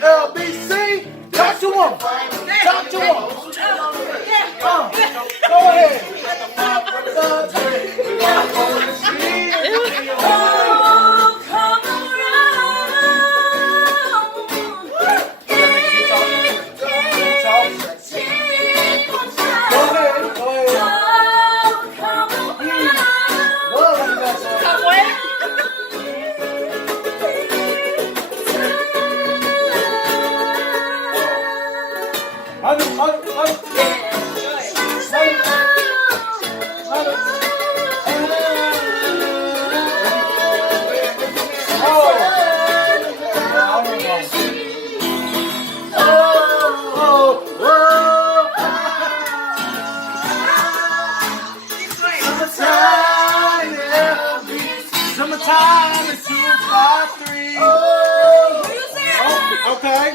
LBC, talk to him. Talk to him. Go ahead. Summertime is 253. Okay.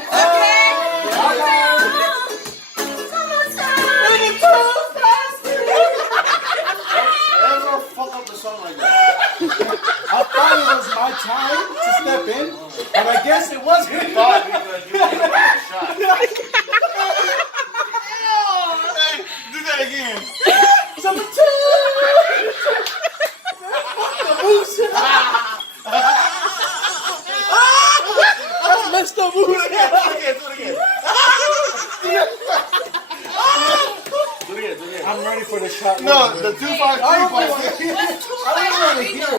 Fuck up the song like that. I thought it was my time to step in, but I guess it wasn't. You thought because you wanted to take a shot. Hey, do that again. That's messed up. Do it again. I'm ready for the shot. No, the 253. I don't want to hear it.